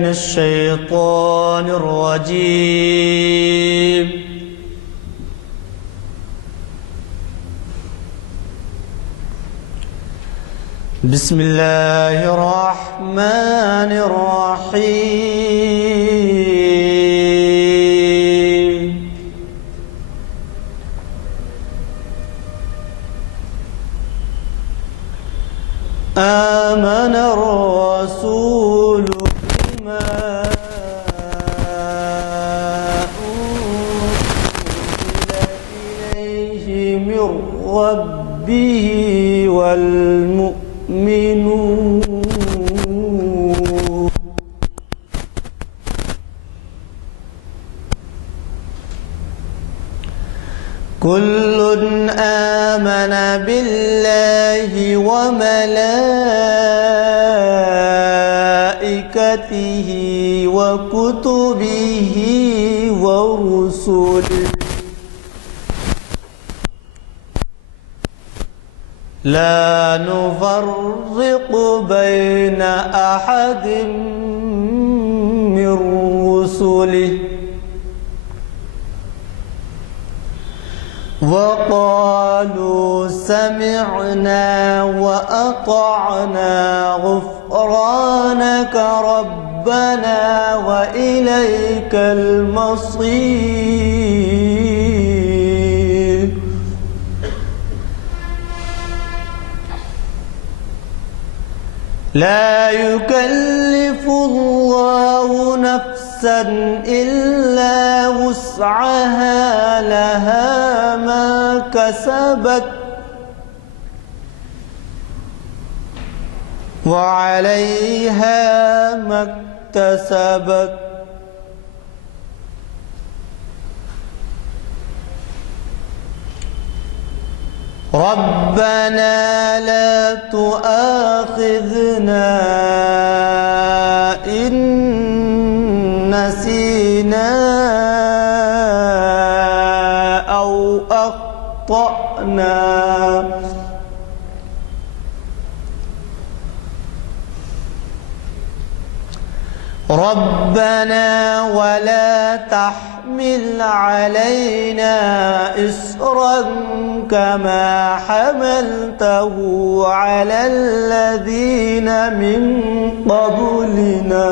من الشيطان الرجيم. بسم الله الرحمن الرحيم. آمن الرسول بما أنزل إليه من ربه والمؤمنون كل آمن بالله وملائكته وكتبه ورسله لا نفرق بين أحد من رسله وقالوا سمعنا وأطعنا غفرانك ربنا وإليك المصير. لا يكلف الله نفسا إلا وسعها لها ما كسبت وعليها ما اكتسبت. ربنا لا تؤاخذنا إن نسينا أو أخطأنا ربنا ولا تحمل علينا إصرا كما حملته على الذين من قبلنا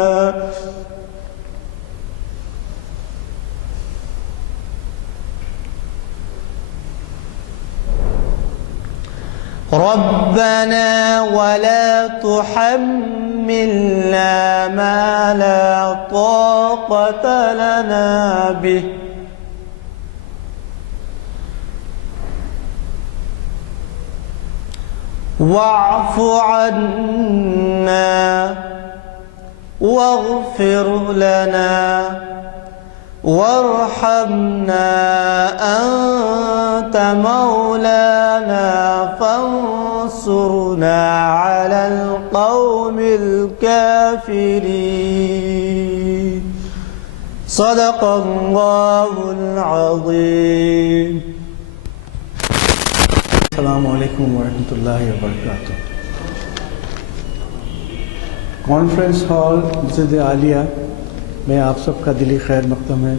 ربنا ولا تحملنا ما لا طاقة لنا به واعف عنا واغفر لنا وارحمنا أنت مولانا فانصرنا على القوم الكافرين. صدق الله العظيم. السلام علیکم ورحمۃ اللہ وبرکاتہ. کانفرنس ہال مسجد عالیہ میں آپ سب کا دلی خیر مقدم ہے،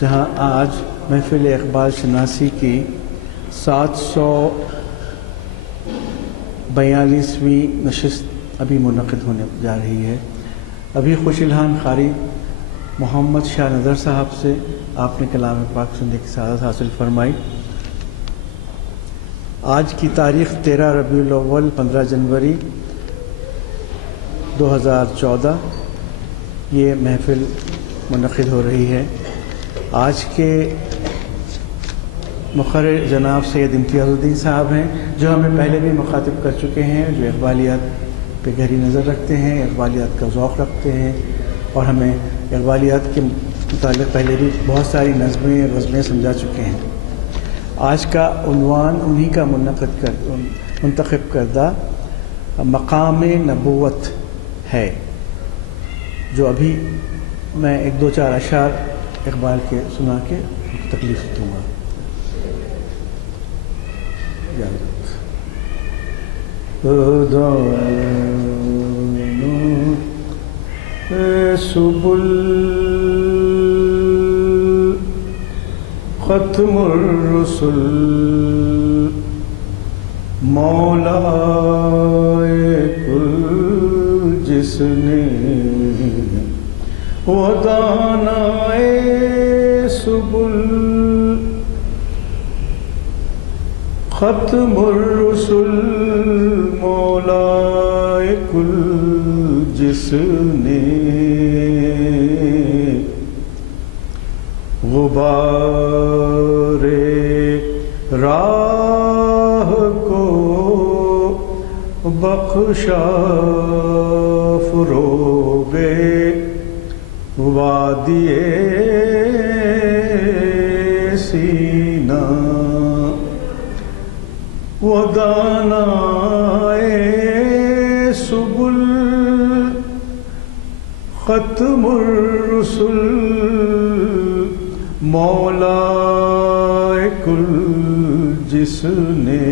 جہاں آج محفل اقبال شناسی کی 742ویں نشست ابھی منعقد ہونے جا رہی ہے. ابھی خوش الہان قاری محمد شاہ نظر صاحب سے آپ نے کلام پاک سننے کی سعادت حاصل فرمائی. آج کی تاریخ 13 ربیع الاول 15 جنوری 2014 یہ محفل منعقد ہو رہی ہے. آج کے مقرر جناب سید امتیاز الدین صاحب ہیں، جو ہمیں پہلے بھی مخاطب کر چکے ہیں، جو اقبالیات پہ گہری نظر رکھتے ہیں، اقبالیات کا ذوق رکھتے ہیں اور ہمیں اقبالیات کے متعلق پہلے بھی بہت ساری نظمیں غزلیں سمجھا چکے ہیں. آج کا عنوان انہی کا منتخب کردہ مقام نبوت ہے، جو ابھی میں ایک دو چار اشعار اقبال کے سنا کے تکلیف دوں گا. سبل ختم الرسل مولا کل جس نے وہ دانائے سبل ختم الرسل مولا کل جس نے غبار راہ کو بخشا فروغ وادی سینا ودانائے سبل ختم الرسل مولا کل جس نے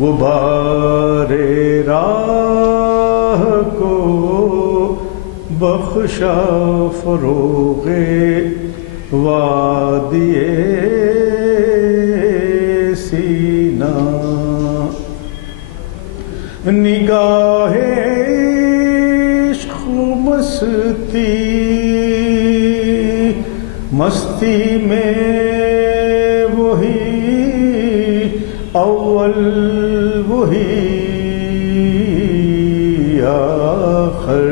غبار راہ کو بخشا فروغ وادی سینا نگاہ عشق مستی میں وہی اول وہی آخر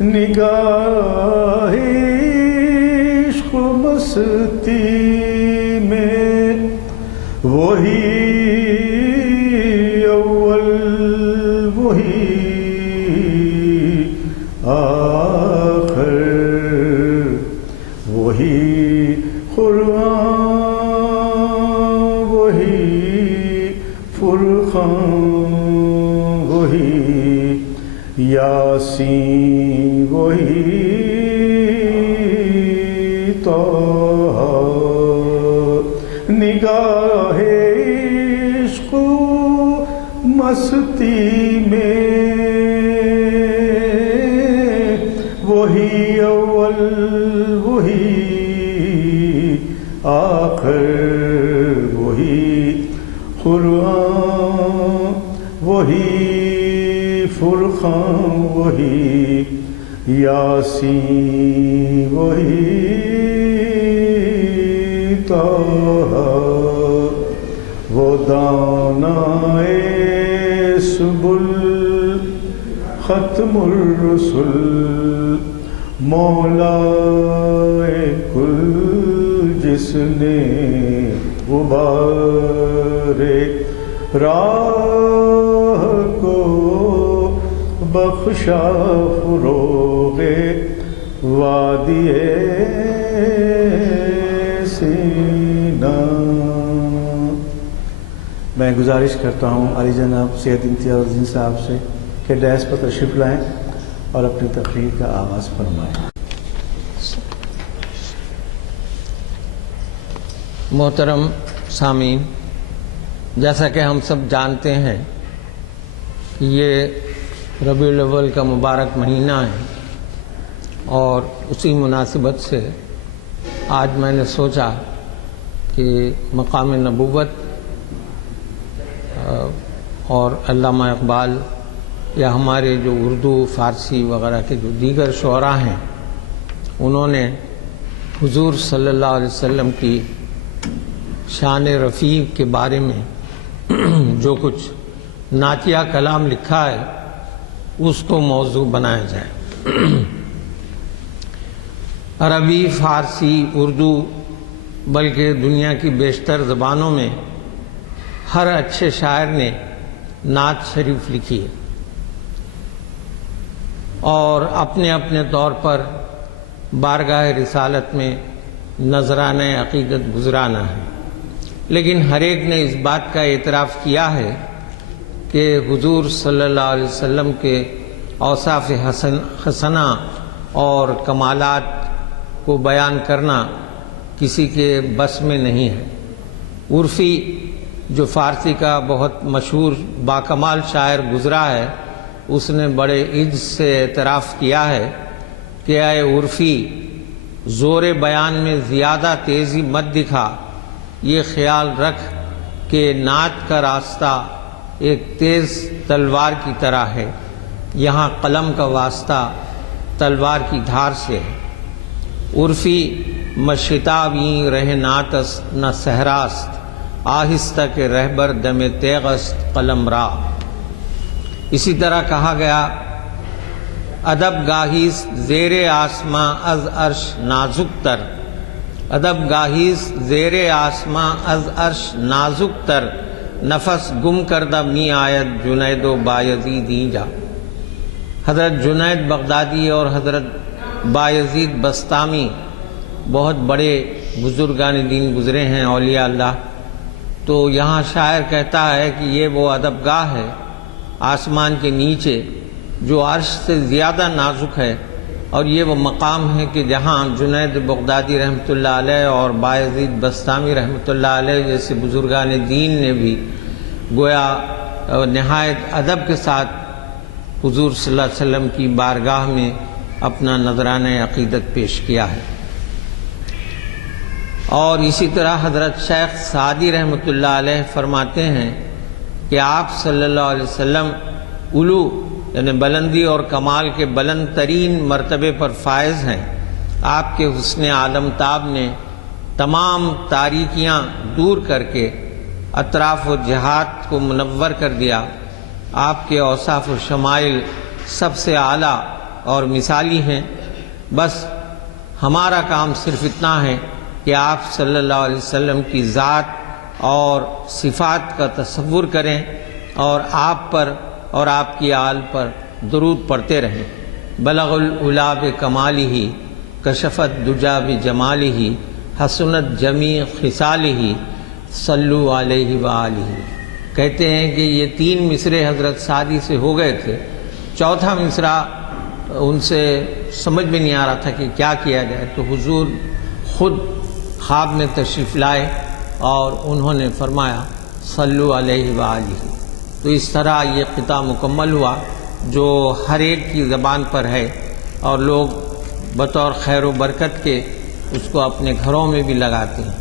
نگاہ عشق مستی میں وہی اول وہی آخر وہی قرآن وہی فرقان وہی یاسین وہی طہ نگاہ عشق مستی میں وہی اول وہی آخر وہی قرآن وہی فرقان وہی یاسین وہی طہ وہ دانائے سبل ختم الرسل مولا کل جس نے غبار راہ کو بخشا فروغ وادی سینا۔ میں گزارش کرتا ہوں علی جناب سید امتیاز الدین صاحب سے کہ ڈیس پر تشریف لائیں اور اپنی تقریر کا آغاز فرمائیں۔ محترم سامعین، جیسا کہ ہم سب جانتے ہیں کہ یہ ربیع الاول کا مبارک مہینہ ہے، اور اسی مناسبت سے آج میں نے سوچا کہ مقام نبوت اور علامہ اقبال یا ہمارے جو اردو فارسی وغیرہ کے جو دیگر شعراء ہیں، انہوں نے حضور صلی اللہ علیہ وسلم کی شان رفیع کے بارے میں جو کچھ نعتیہ کلام لکھا ہے اس کو موضوع بنایا جائے۔ عربی، فارسی، اردو بلکہ دنیا کی بیشتر زبانوں میں ہر اچھے شاعر نے نعت شریف لکھی ہے اور اپنے اپنے طور پر بارگاہ رسالت میں نذرانہ عقیدت گزرانا ہے، لیکن ہر ایک نے اس بات کا اعتراف کیا ہے کہ حضور صلی اللہ علیہ وسلم کے اوصاف حسنہ اور کمالات کو بیان کرنا کسی کے بس میں نہیں ہے۔ عرفی جو فارسی کا بہت مشہور باکمال شاعر گزرا ہے، اس نے بڑے عجز سے اعتراف کیا ہے کہ اے عرفی، زور بیان میں زیادہ تیزی مت دکھا، یہ خیال رکھ کہ نعت کا راستہ ایک تیز تلوار کی طرح ہے، یہاں قلم کا واسطہ تلوار کی دھار سے ہے۔ عرفی مشتابیں رہ ناتست نہ صحراست، آہستہ کے رہبر دم تیغست قلم را۔ اسی طرح کہا گیا، ادب گاہیست زیر آسماں از عرش نازک تر، ادب گاہیست زیر آسماں از عرش نازک تر، نفس گم کردہ می آید جنید و بایزید اینجا۔ حضرت جنید بغدادی اور حضرت بایزید بسطامی بہت بڑے بزرگان دین گزرے ہیں، اولیاء اللہ۔ تو یہاں شاعر کہتا ہے کہ یہ وہ ادب گاہ ہے آسمان کے نیچے جو عرش سے زیادہ نازک ہے، اور یہ وہ مقام ہے کہ جہاں جنید بغدادی رحمۃ اللہ علیہ اور بایزید بسطامی رحمۃ اللہ علیہ جیسے بزرگان دین نے بھی گویا نہایت ادب کے ساتھ حضور صلی اللہ علیہ وسلم کی بارگاہ میں اپنا نذرانہ عقیدت پیش کیا ہے۔ اور اسی طرح حضرت شیخ سعدی رحمۃ اللہ علیہ فرماتے ہیں کہ آپ صلی اللہ علیہ وسلم علو یعنی بلندی اور کمال کے بلند ترین مرتبے پر فائز ہیں۔ آپ کے حسن عالم تاب نے تمام تاریکیاں دور کر کے اطراف و جہات کو منور کر دیا۔ آپ کے اوصاف و شمائل سب سے اعلیٰ اور مثالی ہیں۔ بس ہمارا کام صرف اتنا ہے کہ آپ صلی اللہ علیہ وسلم کی ذات اور صفات کا تصور کریں اور آپ پر اور آپ کی آل پر درود پڑھتے رہیں۔ بلغ العلا بکمالہ کشفت دجا بجمالہ حسنت جمیع خصالہ صلو علیہ وآلہ۔ کہتے ہیں کہ یہ 3 مصرے حضرت سعدی سے ہو گئے تھے، چوتھا مصرع ان سے سمجھ میں نہیں آ رہا تھا کہ کیا کیا جائے، تو حضور خود خواب میں تشریف لائے اور انہوں نے فرمایا صلو علیہ وآلہ۔ تو اس طرح یہ قطعہ مکمل ہوا جو ہر ایک کی زبان پر ہے، اور لوگ بطور خیر و برکت کے اس کو اپنے گھروں میں بھی لگاتے ہیں۔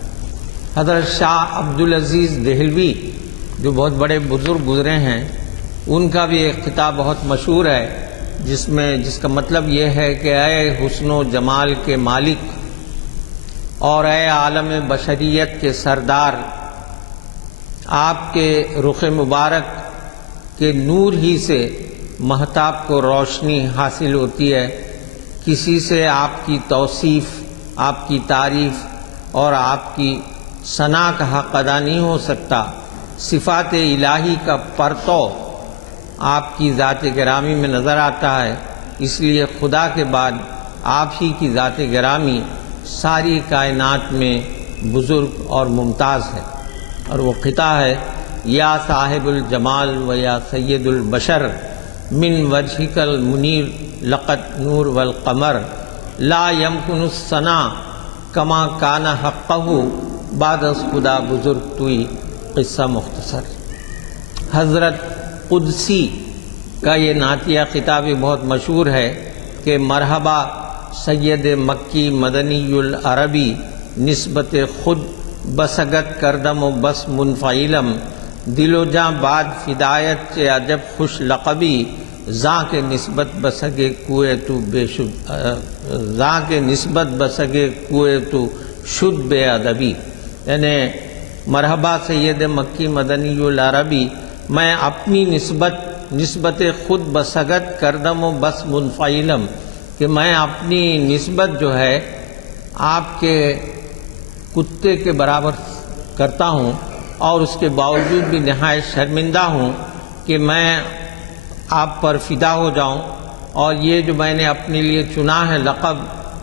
حضرت شاہ عبدالعزیز دہلوی جو بہت بڑے بزرگ گزرے ہیں، ان کا بھی ایک خطہ بہت مشہور ہے جس کا مطلب یہ ہے کہ اے حسن و جمال کے مالک اور اے عالم بشریت کے سردار، آپ کے رخ مبارک کے نور ہی سے مہتاب کو روشنی حاصل ہوتی ہے، کسی سے آپ کی توصیف، آپ کی تعریف اور آپ کی ثنا کا حق ادا نہیں ہو سکتا۔ صفات الہی کا پرتو آپ کی ذات گرامی میں نظر آتا ہے، اس لیے خدا کے بعد آپ ہی کی ذات گرامی ساری کائنات میں بزرگ اور ممتاز ہے۔ اور وہ خطہ ہے، یا صاحب الجمال و یا سید البشر من وجہک المنیر لقد نور والقمر لا یمکن الثنا کما کان حقہ بعد از خدا بزرگ توئی۔ قصہ مختصر۔ حضرت قدسی کا یہ نعتیہ خطاب بہت مشہور ہے کہ مرحبا سید مکی مدنی العربی نسبت خود بسگت کردم و بس منفعلم دل و جاں بعد فدایت چے عجب خوش لقبی زاں کے نسبت بسگے کوئے تو بے شد زاں کے نسبت بسگے کوئے تو شد بے ادبی۔ یعنی مرحبا سید مکی مدنی العربی، میں اپنی نسبت خود بسگت کردم و بس منفعلم، کہ میں اپنی نسبت جو ہے آپ کے کتے کے برابر کرتا ہوں، اور اس کے باوجود بھی نہایت شرمندہ ہوں کہ میں آپ پر فدا ہو جاؤں، اور یہ جو میں نے اپنے لیے چنا ہے لقب،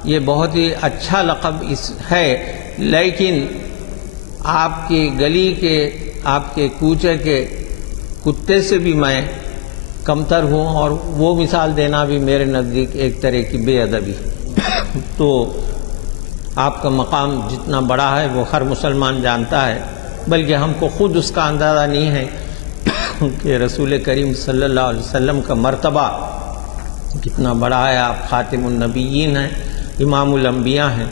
یہ بہت ہی اچھا لقب ہے، لیکن آپ کی گلی کے، آپ کے کوچے کے کتے سے بھی میں کمتر ہوں، اور وہ مثال دینا بھی میرے نزدیک ایک طرح کی بے ادبی۔ تو آپ کا مقام جتنا بڑا ہے وہ ہر مسلمان جانتا ہے، بلکہ ہم کو خود اس کا اندازہ نہیں ہے کہ رسول کریم صلی اللہ علیہ وسلم کا مرتبہ کتنا بڑا ہے. آپ خاتم النبیین ہیں، امام الانبیاء ہیں.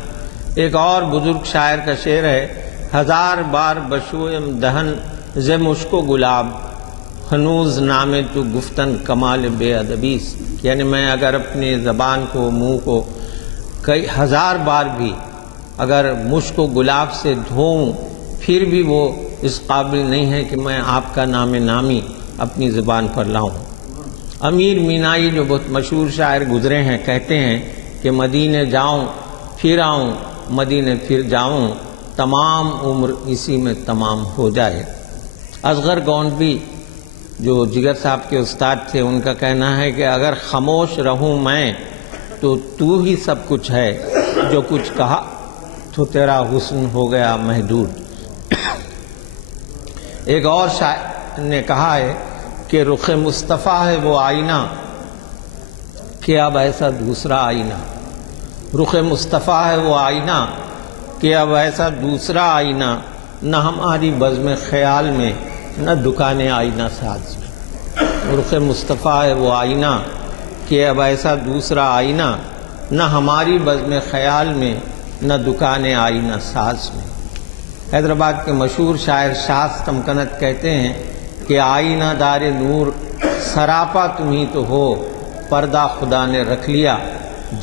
ایک اور بزرگ شاعر کا شعر ہے: ہزار بار بشویم دہن ز مشک و گلاب، ہنوز نام تو گفتن کمال بے ادبیس. یعنی میں اگر اپنی زبان کو، منہ کو کئی ہزار بار بھی اگر مشک و گلاب سے دھوؤں پھر بھی وہ اس قابل نہیں ہے کہ میں آپ کا نام نامی اپنی زبان پر لاؤں. امیر مینائی جو بہت مشہور شاعر گزرے ہیں کہتے ہیں کہ مدینے جاؤں پھر آؤں، مدینے پھر جاؤں، تمام عمر اسی میں تمام ہو جائے. اصغر گونڈوی جو جگر صاحب کے استاد تھے، ان کا کہنا ہے کہ اگر خاموش رہوں میں تو ہی سب کچھ ہے، جو کچھ کہا تو تیرا حسن ہو گیا محدود. ایک اور شاعر نے کہا ہے کہ رخ مصطفیٰ ہے وہ آئینہ کہ اب ایسا دوسرا آئینہ. رخ مصطفیٰ ہے وہ آئینہ کہ اب ایسا دوسرا آئینہ، نہ ہماری بزم خیال میں نہ دکان آئینہ ساز میں. رخ مصطفیٰ ہے وہ آئینہ کہ اب ایسا دوسرا آئینہ، نہ ہماری بزم خیال میں نہ دکان آئینہ ساز میں. حیدرآباد کے مشہور شاعر شاستم کنت کہتے ہیں کہ آئینہ دار نور سراپا تمہیں تو ہو، پردہ خدا نے رکھ لیا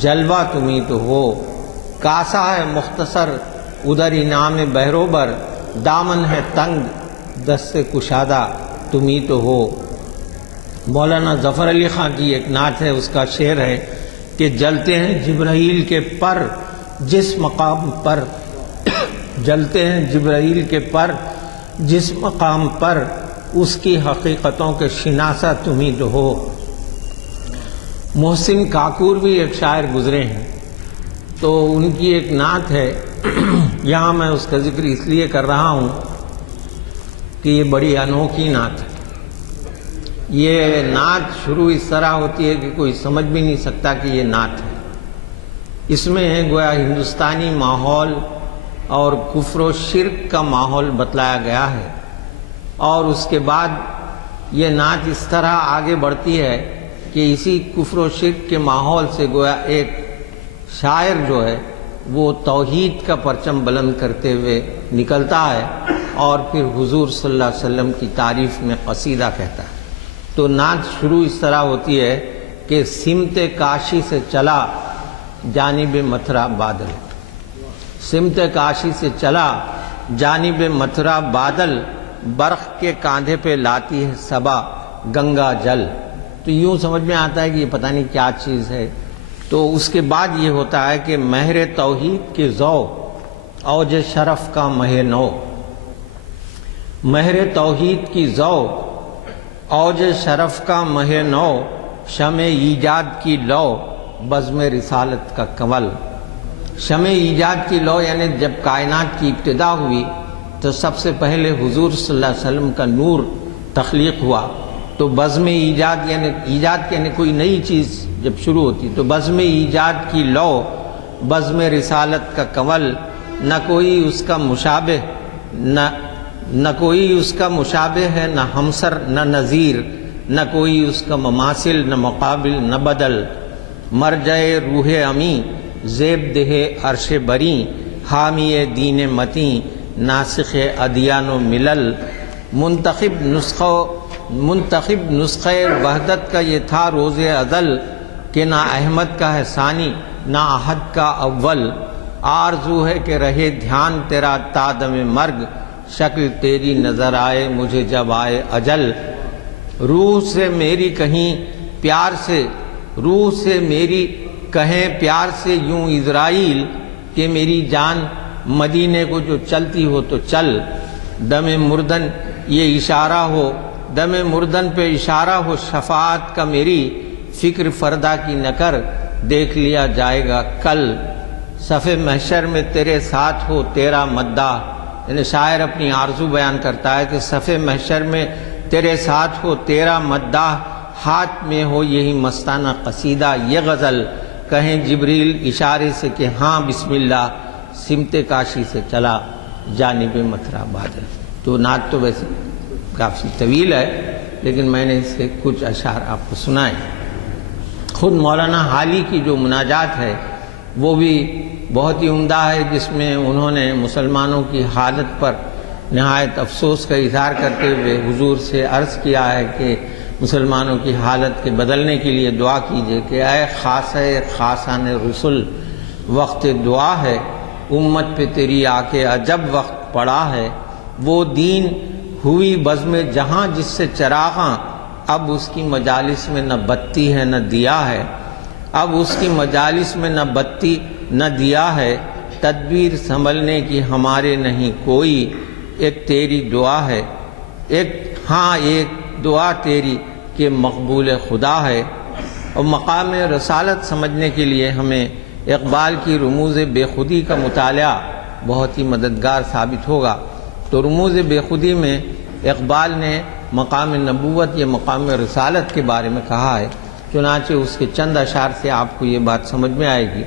جلوہ تمہیں تو ہو. کاسا ہے مختصر ادھر انعام بہروبر، دامن ہے تنگ دست کشادہ تمہیں تو ہو. مولانا ظفر علی خان کی ایک نعت ہے، اس کا شعر ہے کہ جلتے ہیں جبرائیل کے پر جس مقام پر، جلتے ہیں جبرائیل کے پر جس مقام پر، اس کی حقیقتوں کے شناسہ تمہیں تو ہو. محسن کاکور بھی ایک شاعر گزرے ہیں، تو ان کی ایک نعت ہے، یہاں میں اس کا ذکر اس لیے کر رہا ہوں کہ یہ بڑی انوکھی نعت ہے. یہ نعت شروع اس طرح ہوتی ہے کہ کوئی سمجھ بھی نہیں سکتا کہ یہ نعت ہے. اس میں گویا ہندوستانی ماحول اور کفر و شرک کا ماحول بتلایا گیا ہے، اور اس کے بعد یہ نعت اس طرح آگے بڑھتی ہے کہ اسی کفر و شرک کے ماحول سے گویا ایک شاعر جو ہے وہ توحید کا پرچم بلند کرتے ہوئے نکلتا ہے اور پھر حضور صلی اللہ علیہ وسلم کی تعریف میں قصیدہ کہتا ہے. تو نعت شروع اس طرح ہوتی ہے کہ سمت کاشی سے چلا جانب متھرا بادل، سمت کاشی سے چلا جانب متھرا بادل، برق کے کاندھے پہ لاتی ہے صبا گنگا جل. تو یوں سمجھ میں آتا ہے کہ یہ پتہ نہیں کیا چیز ہے. تو اس کے بعد یہ ہوتا ہے کہ مہر توحید کے ذو اوج شرف کا مہ نو، مہر توحید کی ذو اوج شرف کا مہ نو، شمع ایجاد کی لو بزم رسالت کا کنول. شمع ایجاد کی لو یعنی جب کائنات کی ابتدا ہوئی تو سب سے پہلے حضور صلی اللہ علیہ وسلم کا نور تخلیق ہوا. تو بزم ایجاد یعنی کوئی نئی چیز جب شروع ہوتی تو بزم ایجاد کی لو بزم رسالت کا کنول، نہ کوئی اس کا مشابہ، نہ کوئی اس کا مشابہ ہے، نہ ہمسر نہ نظیر، نہ کوئی اس کا مماثل نہ مقابل نہ بدل. مرجع روح امی زیب دہ عرش بری، حامی دین متیں ناسخ ادیان و ملل. منتخب نسخہ وحدت کا یہ تھا روز ازل کہ نہ احمد کا ہے ثانی نہ احد کا اول. آرزو ہے کہ رہے دھیان تیرا تا دم مرگ، شکل تیری نظر آئے مجھے جب آئے اجل. روح سے میری کہیں پیار سے، روح سے میری کہیں پیار سے یوں اسرائیل کہ میری جان مدینے کو جو چلتی ہو تو چل. دم مردن یہ اشارہ ہو، دم مردن پہ اشارہ ہو شفاعت کا میری، فکر فردا کی نہ کر دیکھ لیا جائے گا کل. صف محشر میں تیرے ساتھ ہو تیرا مداح، یعنی شاعر اپنی آرزو بیان کرتا ہے کہ صف محشر میں تیرے ساتھ ہو تیرا مداح، ہاتھ میں ہو یہی مستانہ قصیدہ یہ غزل، کہیں جبریل اشارے سے کہ ہاں بسم اللہ، سمت کاشی سے چلا جانب متھرا بادل. تو نعت تو ویسے کافی طویل ہے، لیکن میں نے اس سے کچھ اشعار آپ کو سنائے۔ خود مولانا حالی کی جو مناجات ہے وہ بھی بہت ہی عمدہ ہے، جس میں انہوں نے مسلمانوں کی حالت پر نہایت افسوس کا اظہار کرتے ہوئے حضور سے عرض کیا ہے کہ مسلمانوں کی حالت کے بدلنے کے لیے دعا کیجیے کہ اے خاصان رسول، وقت دعا ہے، امت پہ تیری آ کے عجب وقت پڑا ہے، وہ دین ہوئی بزم جہاں جس سے چراغاں، اب اس کی مجالس میں نہ بتی ہے نہ دیا ہے، اب اس کی مجالس میں نہ بتی نہ دیا ہے، تدبیر سنبھلنے کی ہمارے نہیں کوئی، ایک تیری دعا ہے، ایک دعا تیری کہ مقبول خدا ہے۔ اور مقام رسالت سمجھنے کے لیے ہمیں اقبال کی رموز بے خودی کا مطالعہ بہت ہی مددگار ثابت ہوگا۔ تو رموز بے خودی میں اقبال نے مقام نبوت یا مقام رسالت کے بارے میں کہا ہے، چنانچہ اس کے چند اشعار سے آپ کو یہ بات سمجھ میں آئے گی۔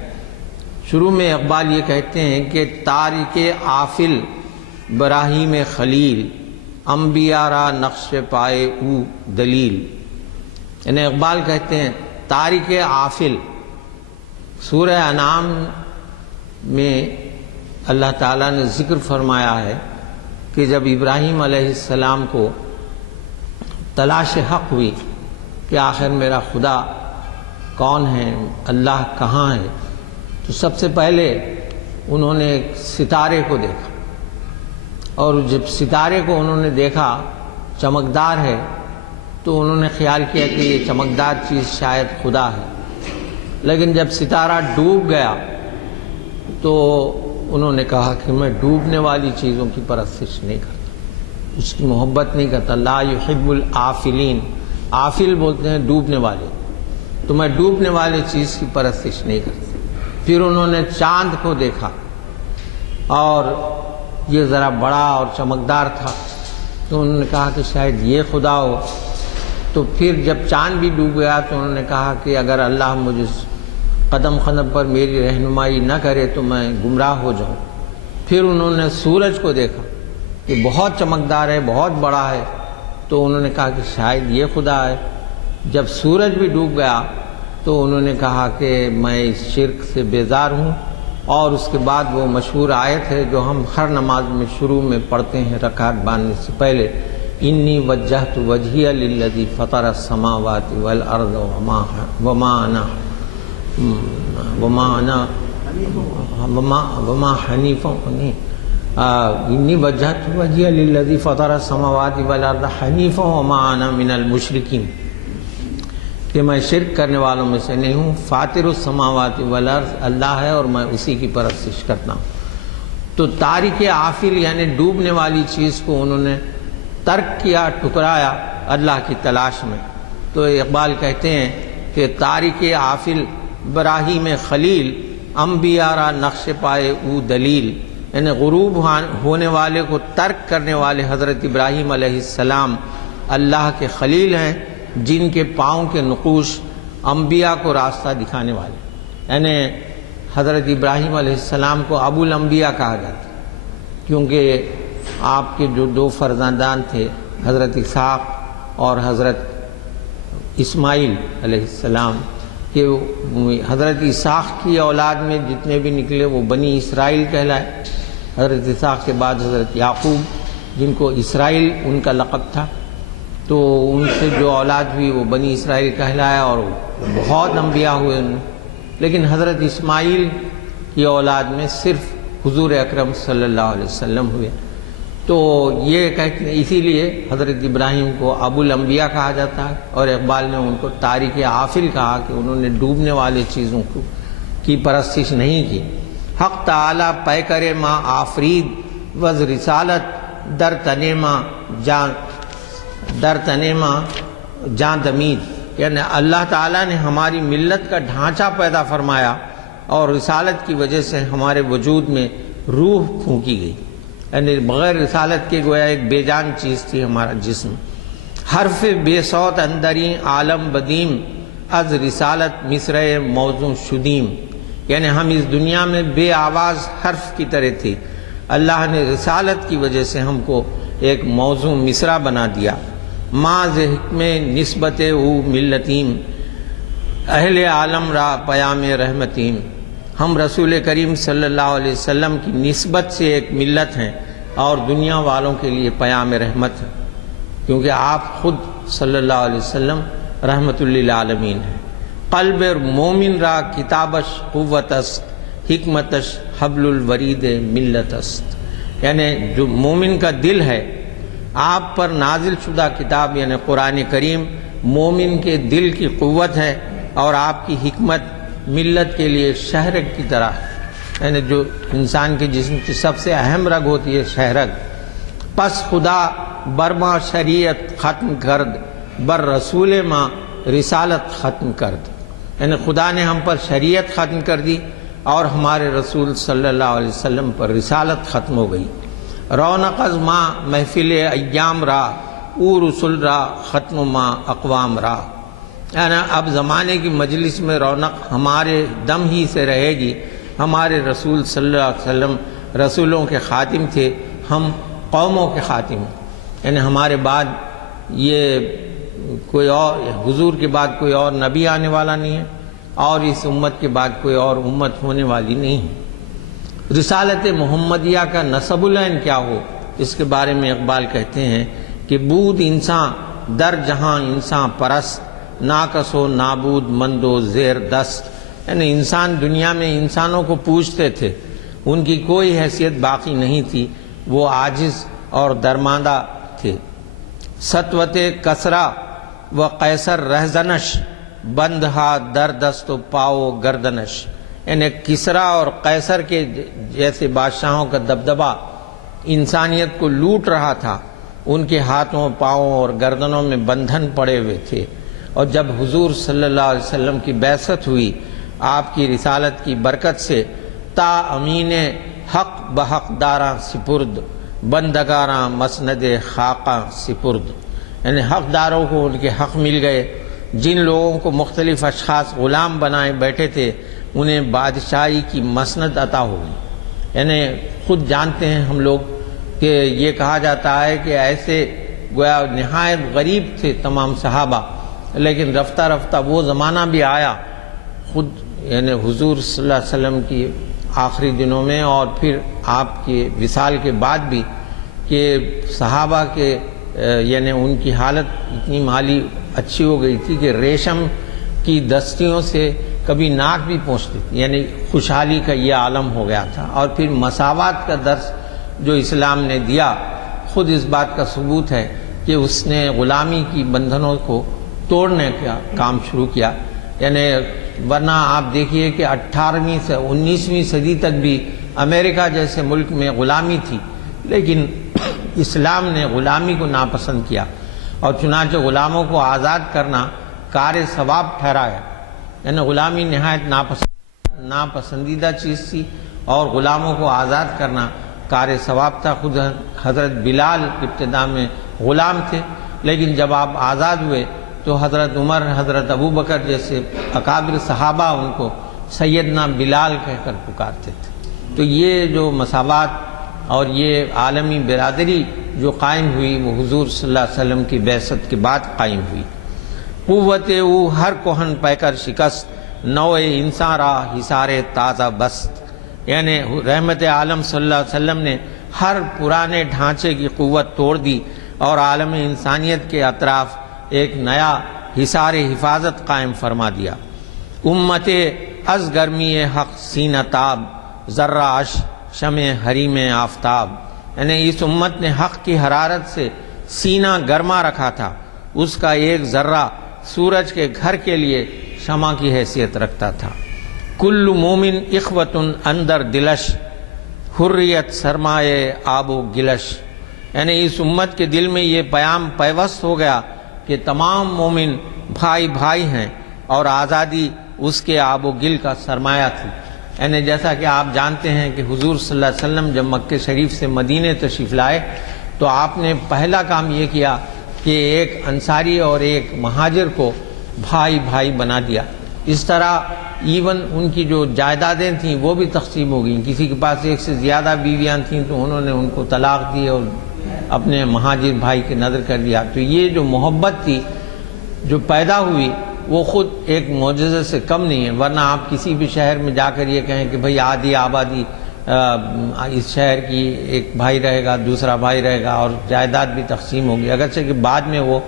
شروع میں اقبال یہ کہتے ہیں کہ تارک آفل براہیم خلیل، انبیاء را نقش پائے او دلیل۔ یعنی اقبال کہتے ہیں تارک آفل، سورہ انعام میں اللہ تعالیٰ نے ذکر فرمایا ہے کہ جب ابراہیم علیہ السلام کو تلاش حق ہوئی کہ آخر میرا خدا کون ہے، اللہ کہاں ہے، تو سب سے پہلے انہوں نے ایک ستارے کو دیکھا، اور جب ستارے کو انہوں نے دیکھا چمکدار ہے تو انہوں نے خیال کیا کہ یہ چمکدار چیز شاید خدا ہے، لیکن جب ستارہ ڈوب گیا تو انہوں نے کہا کہ میں ڈوبنے والی چیزوں کی پرستش نہیں کرتا، اس کی محبت نہیں کرتا، لا یحب العافلین، عافل بولتے ہیں ڈوبنے والے، تو میں ڈوبنے والے چیز کی پرستش نہیں کرتا۔ پھر انہوں نے چاند کو دیکھا اور یہ ذرا بڑا اور چمکدار تھا، تو انہوں نے کہا کہ شاید یہ خدا ہو۔ تو پھر جب چاند بھی ڈوب گیا تو انہوں نے کہا کہ اگر اللہ مجھے قدم قدم پر میری رہنمائی نہ کرے تو میں گمراہ ہو جاؤں۔ پھر انہوں نے سورج کو دیکھا کہ بہت چمکدار ہے، بہت بڑا ہے، تو انہوں نے کہا کہ شاید یہ خدا ہے۔ جب سورج بھی ڈوب گیا تو انہوں نے کہا کہ میں اس شرک سے بیزار ہوں، اور اس کے بعد وہ مشہور آیت ہے جو ہم ہر نماز میں شروع میں پڑھتے ہیں رکعت باندھنے سے پہلے، انی وجہت وجہی للذی فطر السماوات والارض وما حنیفا انی وجہت وجہی للذی فطر السماوات والارض حنیفا وما انا من المشرکین، کہ میں شرک کرنے والوں میں سے نہیں ہوں، فاطر السماوات والارض اللہ ہے اور میں اسی کی پرستش کرتا ہوں۔ تو تارک آفل یعنی ڈوبنے والی چیز کو انہوں نے ترک کیا، ٹکرایا اللہ کی تلاش میں۔ تو اقبال کہتے ہیں کہ تارک آفل براہیم خلیل، انبیاء را نقش پائے او دلیل، یعنی غروب ہونے والے کو ترک کرنے والے حضرت ابراہیم علیہ السلام اللہ کے خلیل ہیں، جن کے پاؤں کے نقوش انبیاء کو راستہ دکھانے والے، یعنی حضرت ابراہیم علیہ السلام کو ابو الانبیاء کہا جاتا ہے، کیونکہ آپ کے جو دو فرزندان تھے حضرت اسحاق اور حضرت اسماعیل علیہ السلام، کہ حضرت اسحاق کی اولاد میں جتنے بھی نکلے وہ بنی اسرائیل کہلائے، حضرت اسحاق کے بعد حضرت یعقوب جن کو اسرائیل ان کا لقب تھا، تو ان سے جو اولاد ہوئی وہ بنی اسرائیل کہلایا، اور بہت انبیاء ہوئے ان میں، لیکن حضرت اسماعیل کی اولاد میں صرف حضور اکرم صلی اللہ علیہ وسلم ہوئے۔ تو یہ کہتے ہیں اسی لیے حضرت ابراہیم کو ابو الانبیاء کہا جاتا ہے، اور اقبال نے ان کو تارک آفل کہا کہ انہوں نے ڈوبنے والے چیزوں کی پرستش نہیں کی۔ حق تعالی پیکر ما آفرید وز رسالت در تنیما جان دمید، یعنی اللہ تعالیٰ نے ہماری ملت کا ڈھانچہ پیدا فرمایا اور رسالت کی وجہ سے ہمارے وجود میں روح پھونکی گئی، یعنی بغیر رسالت کے گویا ایک بے جان چیز تھی ہمارا جسم۔ حرف بے صوت اندری عالم بدیم، از رسالت مصرع موضوع شدیم، یعنی ہم اس دنیا میں بے آواز حرف کی طرح تھے، اللہ نے رسالت کی وجہ سے ہم کو ایک موضوع مصرع بنا دیا۔ ماز حکم نسبت او ملتیم، اہل عالم را پیام رحمتیم۔ ہم رسول کریم صلی اللہ علیہ وسلم کی نسبت سے ایک ملت ہیں اور دنیا والوں کے لیے پیام رحمت ہے، کیونکہ آپ خود صلی اللہ علیہ وسلم رحمت للعالمین ہیں۔ قلب مومن را کتابش قوت است، حکمتش حبل الورید ملت است۔ یعنی جو مومن کا دل ہے، آپ پر نازل شدہ کتاب یعنی قرآن کریم مومن کے دل کی قوت ہے، اور آپ کی حکمت ملت کے لیے شہرگ کی طرح ہے، یعنی جو انسان کے جسم کی سب سے اہم رگ ہوتی ہے شہرگ۔ پس خدا برما شریعت ختم کرد، بر رسول ماں رسالت ختم کرد، یعنی خدا نے ہم پر شریعت ختم کر دی اور ہمارے رسول صلی اللہ علیہ وسلم پر رسالت ختم ہو گئی۔ رونق از ماں محفل ایام را، او رسول را ختم ماں اقوام را، یعنی اب زمانے کی مجلس میں رونق ہمارے دم ہی سے رہے گی۔ ہمارے رسول صلی اللہ علیہ وسلم رسولوں کے خاتم تھے، ہم قوموں کے خاتم ہیں، یعنی ہمارے بعد یہ کوئی اور حضور کے بعد کوئی اور نبی آنے والا نہیں ہے، اور اس امت کے بعد کوئی اور امت ہونے والی نہیں ہے۔ رسالت محمدیہ کا نسب العین کیا ہو، اس کے بارے میں اقبال کہتے ہیں کہ بود انسان در جہاں انسان پرست، ناقص و نابود مند و زیر دست، یعنی انسان دنیا میں انسانوں کو پوجتے تھے، ان کی کوئی حیثیت باقی نہیں تھی، وہ عاجز اور درماندہ تھے۔ سطوت کسرا و قیصر رہزنش، بندھا در دست و پاؤ گردنش، یعنی کسرا اور قیصر کے جیسے بادشاہوں کا دبدبہ انسانیت کو لوٹ رہا تھا، ان کے ہاتھوں پاؤں اور گردنوں میں بندھن پڑے ہوئے تھے۔ اور جب حضور صلی اللہ علیہ وسلم کی بعثت ہوئی، آپ کی رسالت کی برکت سے تا امین حق بحق داراں سپرد، بندگاراں مسند خاقاں سپرد، یعنی حق داروں کو ان کے حق مل گئے۔ جن لوگوں کو مختلف اشخاص غلام بنائے بیٹھے تھے، انہیں بادشاہی کی مسند عطا ہوئی۔ یعنی خود جانتے ہیں ہم لوگ کہ یہ کہا جاتا ہے کہ ایسے گویا نہایت غریب تھے تمام صحابہ، لیکن رفتہ رفتہ وہ زمانہ بھی آیا خود یعنی حضور صلی اللہ علیہ وسلم کی آخری دنوں میں اور پھر آپ کے وصال کے بعد بھی کہ صحابہ کے یعنی ان کی حالت اتنی مالی اچھی ہو گئی تھی کہ ریشم کی دستیوں سے کبھی ناک بھی پہنچتی تھی، یعنی خوشحالی کا یہ عالم ہو گیا تھا۔ اور پھر مساوات کا درس جو اسلام نے دیا، خود اس بات کا ثبوت ہے کہ اس نے غلامی کی بندھنوں کو توڑنے کا کام شروع کیا۔ یعنی ورنہ آپ دیکھیے کہ 18ویں سے 19ویں صدی تک بھی امریکہ جیسے ملک میں غلامی تھی، لیکن اسلام نے غلامی کو ناپسند کیا اور چنانچہ غلاموں کو آزاد کرنا کار ثواب ٹھہرایا۔ یعنی غلامی نہایت ناپسندیدہ چیز تھی اور غلاموں کو آزاد کرنا کار ثواب تھا۔ خود حضرت بلال ابتدا میں غلام تھے، لیکن جب آپ آزاد ہوئے تو حضرت عمر، حضرت ابو بکر جیسے اکابر صحابہ ان کو سیدنا بلال کہہ کر پکارتے تھے۔ تو یہ جو مساوات اور یہ عالمی برادری جو قائم ہوئی وہ حضور صلی اللہ علیہ وسلم کی بعثت کے بعد قائم ہوئی۔ قوت او ہر کوہن پیکر شکست، نو انسان را حصار تازہ بست، یعنی رحمت عالم صلی اللہ علیہ وسلم نے ہر پرانے ڈھانچے کی قوت توڑ دی اور عالم انسانیت کے اطراف ایک نیا حصار حفاظت قائم فرما دیا۔ امت از گرمی حق سینہ تاب، ذرہ اش شمع حریم آفتاب، یعنی اس امت نے حق کی حرارت سے سینہ گرما رکھا تھا، اس کا ایک ذرہ سورج کے گھر کے لیے شمع کی حیثیت رکھتا تھا۔ کل مومن اخوتن اندر دلش، حریت سرمائے آب و گلش، یعنی اس امت کے دل میں یہ پیام پیوست ہو گیا کہ تمام مومن بھائی بھائی ہیں اور آزادی اس کے آب و گل کا سرمایہ تھی۔ یعنی جیسا کہ آپ جانتے ہیں کہ حضور صلی اللہ علیہ وسلم جب مکہ شریف سے مدینہ تشریف لائے تو آپ نے پہلا کام یہ کیا کہ ایک انصاری اور ایک مہاجر کو بھائی بھائی بنا دیا۔ اس طرح ایون ان کی جو جائیدادیں تھیں وہ بھی تقسیم ہو گئیں۔ کسی کے پاس ایک سے زیادہ بیویاں تھیں تو انہوں نے ان کو طلاق دی اور اپنے مہاجر بھائی کے نظر کر دیا. تو یہ جو محبت تھی جو پیدا ہوئی وہ خود ایک معجزے سے کم نہیں ہے. ورنہ آپ کسی بھی شہر میں جا کر یہ کہیں کہ بھئی آدھی آبادی اس شہر کی ایک بھائی رہے گا، دوسرا بھائی رہے گا اور جائیداد بھی تقسیم ہوگی، اگرچہ کہ بعد میں وہ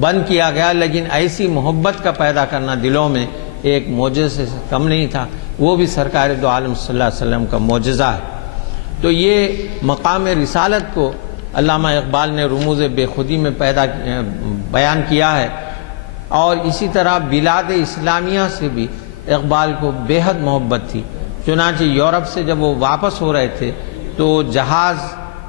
بند کیا گیا، لیکن ایسی محبت کا پیدا کرنا دلوں میں ایک معجزے سے کم نہیں تھا. وہ بھی سرکار دو عالم صلی اللہ علیہ وسلم کا معجزہ ہے. تو یہ مقام رسالت کو علامہ اقبال نے رموز بے خودی میں بیان کیا ہے. اور اسی طرح بلاد اسلامیہ سے بھی اقبال کو بے حد محبت تھی. چنانچہ یورپ سے جب وہ واپس ہو رہے تھے تو جہاز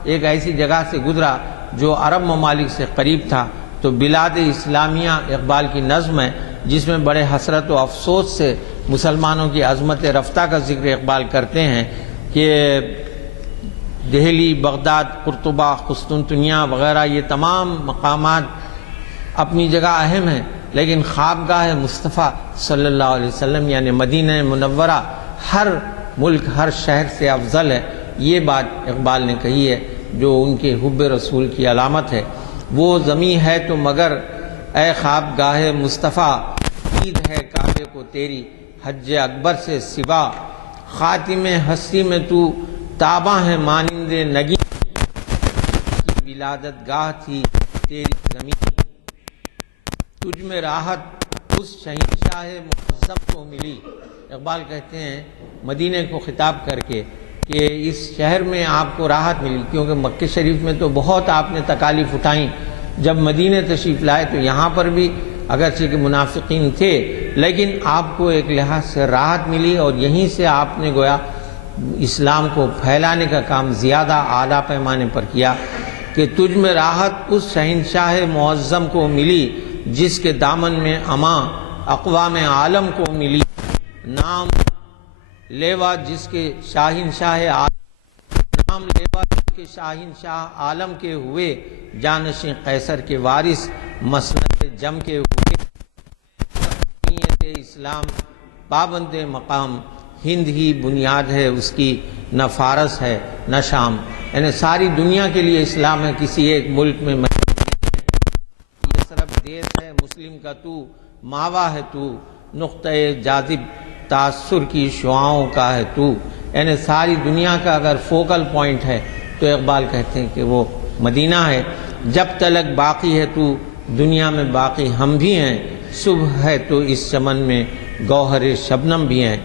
ایک ایسی جگہ سے گزرا جو عرب ممالک سے قریب تھا. تو بلاد اسلامیہ اقبال کی نظم ہے جس میں بڑے حسرت و افسوس سے مسلمانوں کی عظمت رفتہ کا ذکر اقبال کرتے ہیں کہ دہلی، بغداد، قرطبہ، قسطنطنیہ وغیرہ یہ تمام مقامات اپنی جگہ اہم ہیں، لیکن خوابگاہ مصطفیٰ صلی اللہ علیہ وسلم یعنی مدینہ منورہ ہر ملک، ہر شہر سے افضل ہے. یہ بات اقبال نے کہی ہے جو ان کے حب رسول کی علامت ہے. وہ زمیں ہے تو مگر اے خوابگاہ مصطفیٰ، عید ہے کعبے کو تیری حج اکبر سے سوا، خاتم ہستی میں تو تاباں ہے مانند نگی، کی ولادت گاہ تھی تیری زمین، تجھ میں راحت اس شہنشاہ معظم کو ملی. اقبال کہتے ہیں مدینہ کو خطاب کر کے کہ اس شہر میں آپ کو راحت ملی، کیونکہ مکہ شریف میں تو بہت آپ نے تکالیف اٹھائیں. جب مدینہ تشریف لائے تو یہاں پر بھی اگرچہ کہ منافقین تھے لیکن آپ کو ایک لحاظ سے راحت ملی، اور یہیں سے آپ نے گویا اسلام کو پھیلانے کا کام زیادہ اعلیٰ پیمانے پر کیا کہ تجھ میں راحت اس شہنشاہ معظم کو ملی جس کے دامن میں اما اقوام عالم کو ملی، نام لیوا جس کے شاہنشاہ عالم کے ہوئے، جانشین قیصر کے وارث مسند جم کے ہوئے، نیت اسلام پابند مقام، ہند ہی بنیاد ہے اس کی، نہ فارس ہے نہ شام. یعنی ساری دنیا کے لیے اسلام ہے، کسی ایک ملک میں یہ صرف دیش ہے مسلم کا تو، ماوا ہے تو، نقطۂ جاذب تاثر کی شعاؤں کا ہے تو. یعنی ساری دنیا کا اگر فوکل پوائنٹ ہے تو اقبال کہتے ہیں کہ وہ مدینہ ہے. جب تلک باقی ہے تو دنیا میں باقی ہم بھی ہیں، صبح ہے تو اس چمن میں گوہر شبنم بھی ہیں.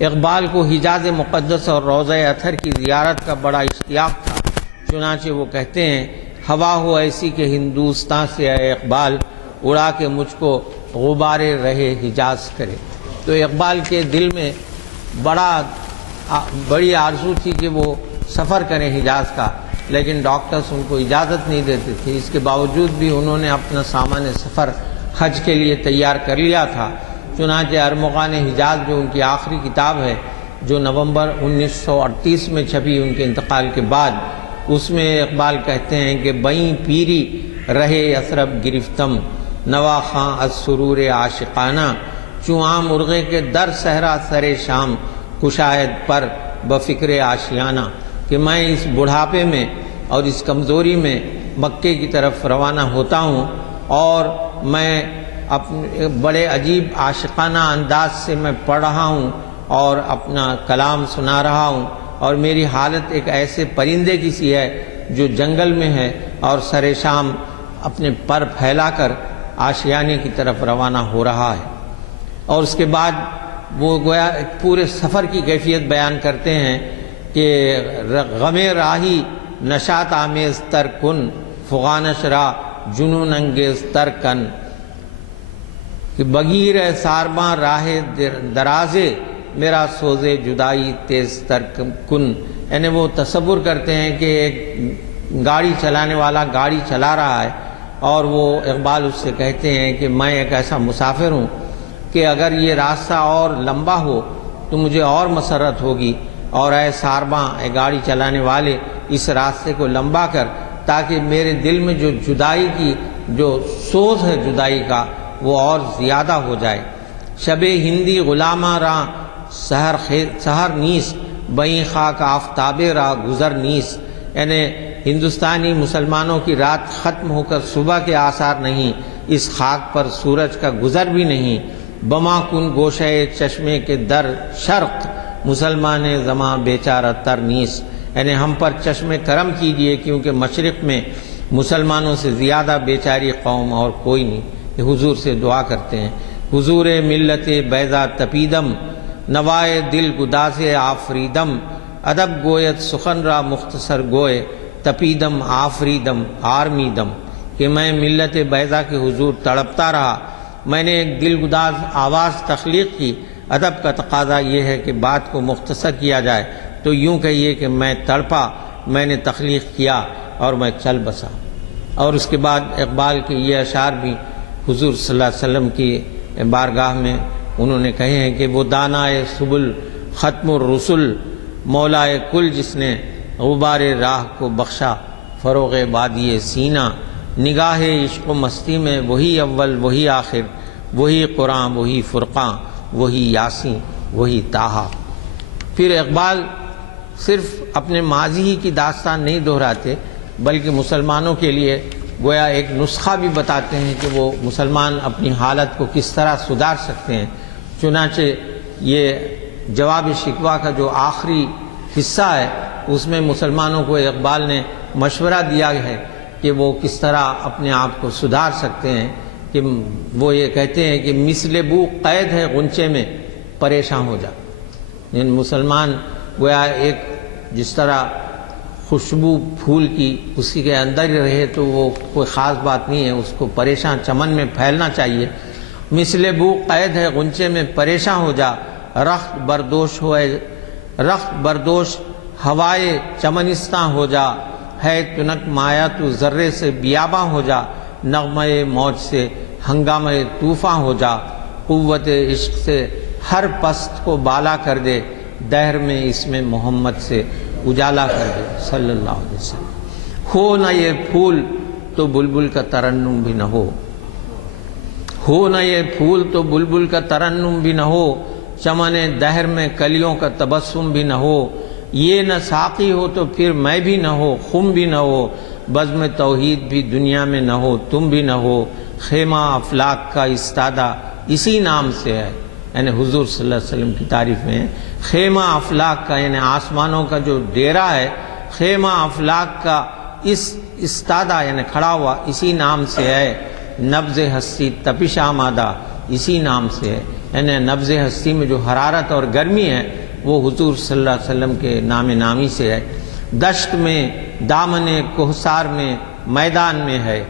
اقبال کو حجاز مقدس اور روضہ اطہر کی زیارت کا بڑا اشتیاق تھا. چنانچہ وہ کہتے ہیں ہوا ہو ایسی کہ ہندوستان سے اے اقبال، اڑا کے مجھ کو غبار رہے حجاز کرے. تو اقبال کے دل میں بڑی آرزو تھی کہ وہ سفر کریں حجاز کا، لیکن ڈاکٹرز ان کو اجازت نہیں دیتے تھے. اس کے باوجود بھی انہوں نے اپنا سامان سفر حج کے لیے تیار کر لیا تھا. چنانچہ ارمغان حجاز جو ان کی آخری کتاب ہے جو نومبر 1938 میں چھپی ان کے انتقال کے بعد، اس میں اقبال کہتے ہیں کہ بئیں پیری رہے اسرب گرفتم، نوا خاں از سرور عاشقانہ، چواں مرغے کے در صحرا سر شام، کشاید پر بفکر آشیانہ. کہ میں اس بڑھاپے میں اور اس کمزوری میں مکے کی طرف روانہ ہوتا ہوں، اور میں اپنے بڑے عجیب عاشقانہ انداز سے میں پڑھ رہا ہوں اور اپنا کلام سنا رہا ہوں، اور میری حالت ایک ایسے پرندے کی سی ہے جو جنگل میں ہے اور سر شام اپنے پر پھیلا کر آشیانے کی طرف روانہ ہو رہا ہے. اور اس کے بعد وہ گویا پورے سفر کی کیفیت بیان کرتے ہیں کہ غم راہی نشاط آمیز تر کن، فغانش را جنون انگیز تر کن، کہ بغیر سارباں راہ درازے، میرا سوزے جدائی تیز تر کن. یعنی وہ تصور کرتے ہیں کہ ایک گاڑی چلانے والا گاڑی چلا رہا ہے اور وہ اقبال اس سے کہتے ہیں کہ میں ایک ایسا مسافر ہوں کہ اگر یہ راستہ اور لمبا ہو تو مجھے اور مسرت ہوگی، اور اے سارباں، اے گاڑی چلانے والے، اس راستے کو لمبا کر تاکہ میرے دل میں جو جدائی کی جو سوز ہے جدائی کا وہ اور زیادہ ہو جائے. شب ہندی غلامہ راں سحر نیس، بئیں خاک آفتاب را گزر نیس. یعنی ہندوستانی مسلمانوں کی رات ختم ہو کر صبح کے آثار نہیں، اس خاک پر سورج کا گزر بھی نہیں۔ بما کن گوشہ چشمے کے در شرق، مسلمان زماں بیچارہ تر نیس، یعنی ہم پر چشم کرم کیجئے کیونکہ مشرق میں مسلمانوں سے زیادہ بیچاری قوم اور کوئی نہیں۔ یہ حضور سے دعا کرتے ہیں، حضور ملت بیضا تپیدم، نوائے دل گداز آفریدم، ادب گویت سخن را مختصر گوئے، تپیدم آفریدم آرمیدم، کہ میں ملت بیضا کے حضور تڑپتا رہا، میں نے ایک دل گداز آواز تخلیق کی۔ ادب کا تقاضا یہ ہے کہ بات کو مختصر کیا جائے، تو یوں کہیے کہ میں تڑپا، میں نے تخلیق کیا اور میں چل بسا۔ اور اس کے بعد اقبال کے یہ اشعار بھی حضور صلی اللہ علیہ وسلم کی بارگاہ میں انہوں نے کہے ہیں کہ وہ دانائے سبل ختم الرسل، مولائے کل جس نے غبار راہ کو بخشا، فروغ بادی سینہ، نگاہ عشق و مستی میں وہی اول وہی آخر، وہی قرآن وہی فرقان وہی یاسین وہی طٰہٰ۔ پھر اقبال صرف اپنے ماضی ہی کی داستان نہیں دہراتے بلکہ مسلمانوں کے لیے گویا ایک نسخہ بھی بتاتے ہیں کہ وہ مسلمان اپنی حالت کو کس طرح سدھار سکتے ہیں۔ چنانچہ یہ جواب شکوہ کا جو آخری حصہ ہے اس میں مسلمانوں کو اقبال نے مشورہ دیا ہے کہ وہ کس طرح اپنے آپ کو سدھار سکتے ہیں، کہ وہ یہ کہتے ہیں کہ مثل بو قید ہے غنچے میں پریشان ہو جا۔ یعنی مسلمان گویا ایک جس طرح خوشبو پھول کی اسی کے اندر ہی رہے تو وہ کوئی خاص بات نہیں ہے، اس کو پریشان چمن میں پھیلنا چاہیے۔ مثل بو قید ہے غنچے میں پریشان ہو جا، رخت بردوش ہوئے رخت بردوش ہوائے چمنستاں ہو جا، ہے تنک مایا تو ذرے سے بیاباں ہو جا، نغمہ موج سے ہنگامہ طوفاں ہو جا، قوت عشق سے ہر پست کو بالا کر دے، دہر میں اس میں محمد سے اجالا کر دے صلی اللہ علیہ وسلم۔ ہو نہ یہ پھول تو بلبل کا ترنم بھی نہ ہو نہ یہ پھول تو بلبل کا ترنم بھی نہ ہو، چمن دہر میں کلیوں کا تبسم بھی نہ ہو، یہ نہ ساقی ہو تو پھر میں بھی نہ ہو، خم بھی نہ ہو، بزم توحید بھی دنیا میں نہ ہو، تم بھی نہ ہو، خیمہ افلاک کا استادہ اسی نام سے ہے۔ یعنی حضور صلی اللہ علیہ وسلم کی تعریف میں خیمہ افلاک کا یعنی آسمانوں کا جو ڈیرا ہے، خیمہ افلاک کا اس استادہ یعنی کھڑا ہوا اسی نام سے ہے، نبض ہستی تپش آمادہ اسی نام سے ہے۔ یعنی نبض ہستی میں جو حرارت اور گرمی ہے وہ حضور صلی اللہ علیہ وسلم کے نام نامی سے ہے۔ دشت میں دامن کوہسار میں میدان میں ہے،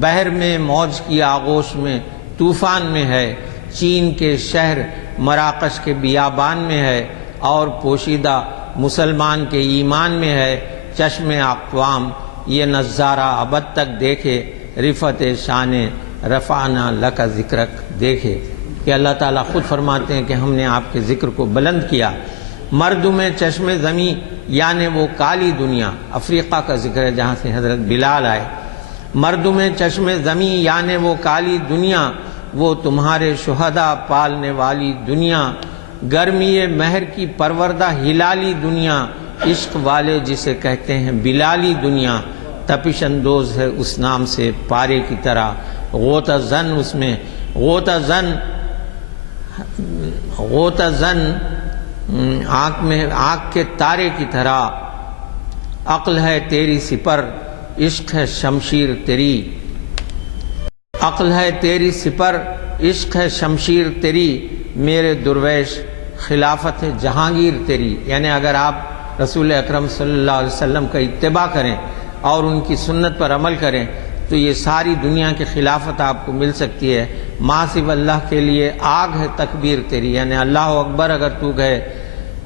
بحر میں موج کی آغوش میں طوفان میں ہے، چین کے شہر مراکش کے بیابان میں ہے، اور پوشیدہ مسلمان کے ایمان میں ہے، چشم اقوام یہ نظارہ ابد تک دیکھے، رفت شان رفعنا لک ذکرک دیکھے، کہ اللہ تعالیٰ خود فرماتے ہیں کہ ہم نے آپ کے ذکر کو بلند کیا۔ مردم چشم زمیں یعنی وہ کالی دنیا، افریقہ کا ذکر ہے جہاں سے حضرت بلال آئے۔ مردم چشم زمیں یعنی وہ کالی دنیا، وہ تمہارے شہداء پالنے والی دنیا، گرمی مہر کی پروردہ ہلالی دنیا، عشق والے جسے کہتے ہیں بلالی دنیا، تپش اندوز ہے اس نام سے پارے کی طرح، غوطہ زن اس میں غوطہ زن آنکھ کے تارے کی طرح، عقل ہے تیری سپر عشق ہے شمشیر تیری، عقل ہے تیری سپر عشق ہے شمشیر تیری، میرے درویش خلافت ہے جہانگیر تیری۔ یعنی اگر آپ رسول اکرم صلی اللہ علیہ وسلم کا اتباع کریں اور ان کی سنت پر عمل کریں تو یہ ساری دنیا کی خلافت آپ کو مل سکتی ہے۔ ماں صرف اللہ کے لیے آگ ہے تکبیر تیری، یعنی اللہ اکبر اگر تو گئے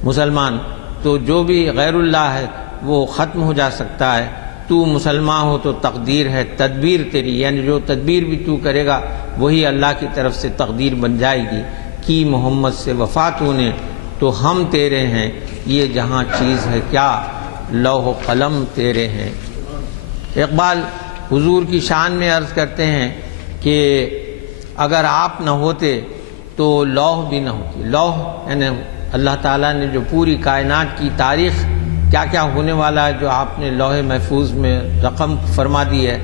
مسلمان تو جو بھی غیر اللہ ہے وہ ختم ہو جا سکتا ہے، تو مسلمان ہو تو تقدیر ہے تدبیر تیری، یعنی جو تدبیر بھی تو کرے گا وہی اللہ کی طرف سے تقدیر بن جائے گی۔ کی محمد سے وفا تو نے تو ہم تیرے ہیں، یہ جہاں چیز ہے کیا لوح و قلم تیرے ہیں۔ اقبال حضور کی شان میں عرض کرتے ہیں کہ اگر آپ نہ ہوتے تو لوح بھی نہ ہوتی۔ لوح یعنی اللہ تعالیٰ نے جو پوری کائنات کی تاریخ کیا کیا ہونے والا ہے جو آپ نے لوح محفوظ میں رقم فرما دی ہے،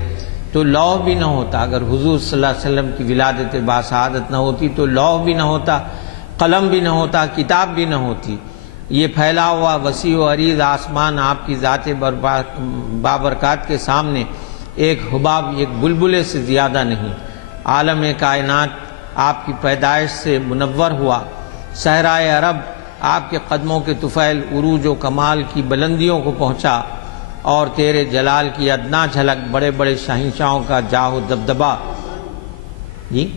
تو لوح بھی نہ ہوتا، اگر حضور صلی اللہ علیہ وسلم کی ولادت باسعادت نہ ہوتی تو لوح بھی نہ ہوتا، قلم بھی نہ ہوتا، کتاب بھی نہ ہوتی۔ یہ پھیلا ہوا وسیع و عریض آسمان آپ کی ذات بابرکات کے سامنے ایک حباب، ایک بلبلے سے زیادہ نہیں۔ عالم کائنات آپ کی پیدائش سے منور ہوا، صحرائے عرب آپ کے قدموں کے طفیل عروج و کمال کی بلندیوں کو پہنچا، اور تیرے جلال کی ادنا جھلک بڑے بڑے شہنشاہوں کا جاہ و دبدبا، جی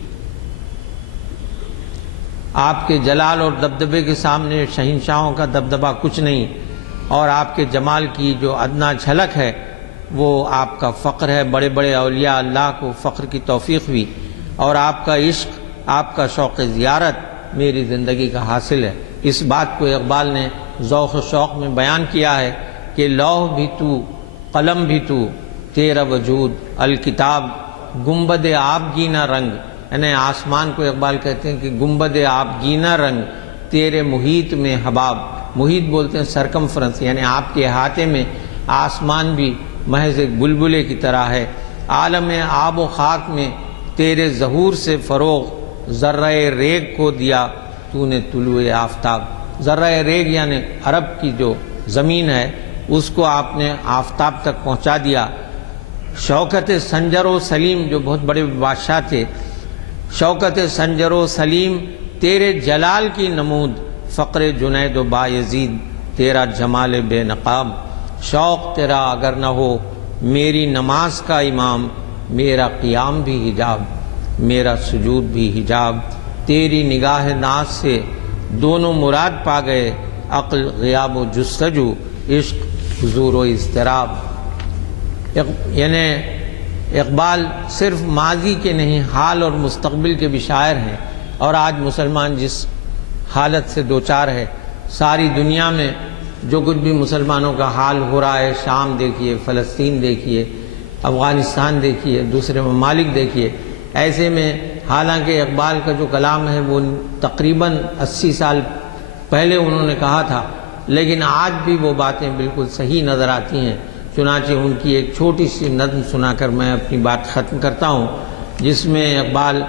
آپ کے جلال اور دبدبے کے سامنے شہنشاہوں کا دبدبا کچھ نہیں، اور آپ کے جمال کی جو ادنا جھلک ہے وہ آپ کا فقر ہے۔ بڑے بڑے اولیاء اللہ کو فقر کی توفیق ہوئی، اور آپ کا عشق، آپ کا شوق زیارت میری زندگی کا حاصل ہے۔ اس بات کو اقبال نے ذوق و شوق میں بیان کیا ہے کہ لوح بھی تو، قلم بھی تو، تیرا وجود الکتاب، گنبد آبگینہ رنگ، یعنی آسمان کو اقبال کہتے ہیں کہ گنبد آبگینہ رنگ، تیرے محیط میں حباب، محیط بولتے ہیں سرکمفرنس، یعنی آپ کے احاطے میں آسمان بھی محض ایک بلبلے کی طرح ہے۔ عالم آب و خاک میں تیرے ظہور سے فروغ، ذرہ ریگ کو دیا تو نے طلوع آفتاب۔ ذرہ ریگ یعنی عرب کی جو زمین ہے اس کو آپ نے آفتاب تک پہنچا دیا۔ شوکت سنجر و سلیم، جو بہت بڑے بادشاہ تھے، شوکت سنجر و سلیم تیرے جلال کی نمود، فقر جنید و بایزید تیرا جمال بے نقاب۔ شوق تیرا اگر نہ ہو میری نماز کا امام، میرا قیام بھی حجاب، میرا سجود بھی حجاب۔ تیری نگاہ ناز سے دونوں مراد پا گئے، عقل غیاب و جستجو، عشق حضور و اضطراب۔ یعنی اقبال صرف ماضی کے نہیں، حال اور مستقبل کے بھی شاعر ہیں، اور آج مسلمان جس حالت سے دوچار ہے، ساری دنیا میں جو کچھ بھی مسلمانوں کا حال ہو رہا ہے، شام دیکھیے، فلسطین دیکھیے، افغانستان دیکھیے، دوسرے ممالک دیکھیے، ایسے میں حالانکہ اقبال کا جو کلام ہے وہ تقریباً 80 سال پہلے انہوں نے کہا تھا، لیکن آج بھی وہ باتیں بالکل صحیح نظر آتی ہیں۔ چنانچہ ان کی ایک چھوٹی سی نظم سنا کر میں اپنی بات ختم کرتا ہوں، جس میں اقبال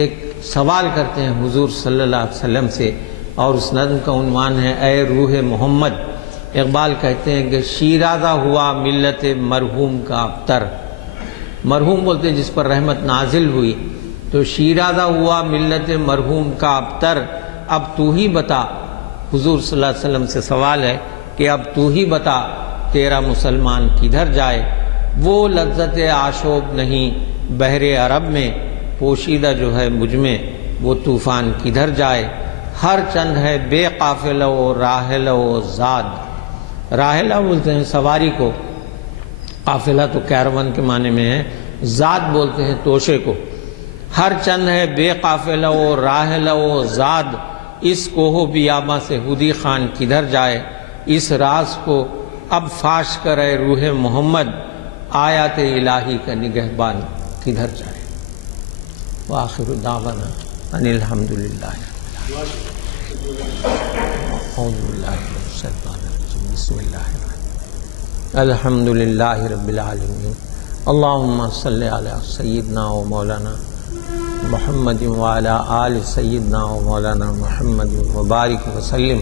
ایک سوال کرتے ہیں حضور صلی اللہ علیہ وسلم سے، اور اس نظم کا عنوان ہے اے روح محمد۔ اقبال کہتے ہیں کہ شیرازہ ہوا ملت مرحوم کا ابتر، مرحوم بولتے ہیں جس پر رحمت نازل ہوئی، تو شیرازہ ہوا ملت مرحوم کا ابتر، اب تو ہی بتا، حضور صلی اللہ علیہ وسلم سے سوال ہے کہ اب تو ہی بتا تیرا مسلمان کدھر جائے۔ وہ لذت آشوب نہیں بحر عرب میں، پوشیدہ جو ہے مجھ میں وہ طوفان کدھر جائے۔ ہر چند ہے بے قافلہ و راحلہ و زاد، راحلہ بولتے ہیں سواری کو، قافلہ تو کیروان کے معنی میں ہے، زاد بولتے ہیں توشے کو۔ ہر چند ہے بے قافلہ و راحلہ و زاد، اس کوہ بیاباں سے ہدی خان کدھر جائے۔ اس راز کو اب فاش کرے روح محمد، آیات الہی کا نگہبان کدھر جائے۔ وآخر دعوانا ان الحمدللہ۔ اعوذ باللہ من الشیطان الرجیم، بسم اللہ الرحمن الرحیم، الحمدللہ رب العالمین، اللہم صلی علی سیدنا و مولانا محمد وعلی آل سیدنا و مولانا محمد وبارک وسلم۔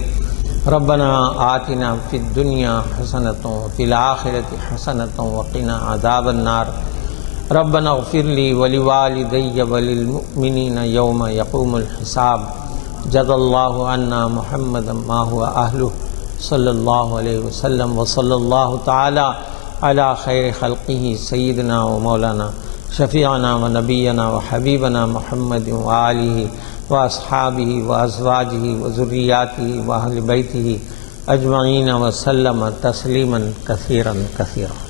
ربنا آتنا فی الدنیا حسنۃ وفی الآخرۃ حسنۃ وقنا عذاب النار۔ ربنا اغفر لی ولوالدی وللمؤمنین یوم یقوم الحساب۔ جزا اللہ عنا محمدا ما هو اہلہ صلی اللہ علیہ وسلم، وصلی اللہ تعالی علی خیر خلقہ سیدنا و مولانا شفیعنا و نبینا و حبیبنا محمد وآلہ واصحابہ وازواجہ وذریاتہ واہل بیتہ اجمعین وسلم تسلیما کثیرا کثیرا۔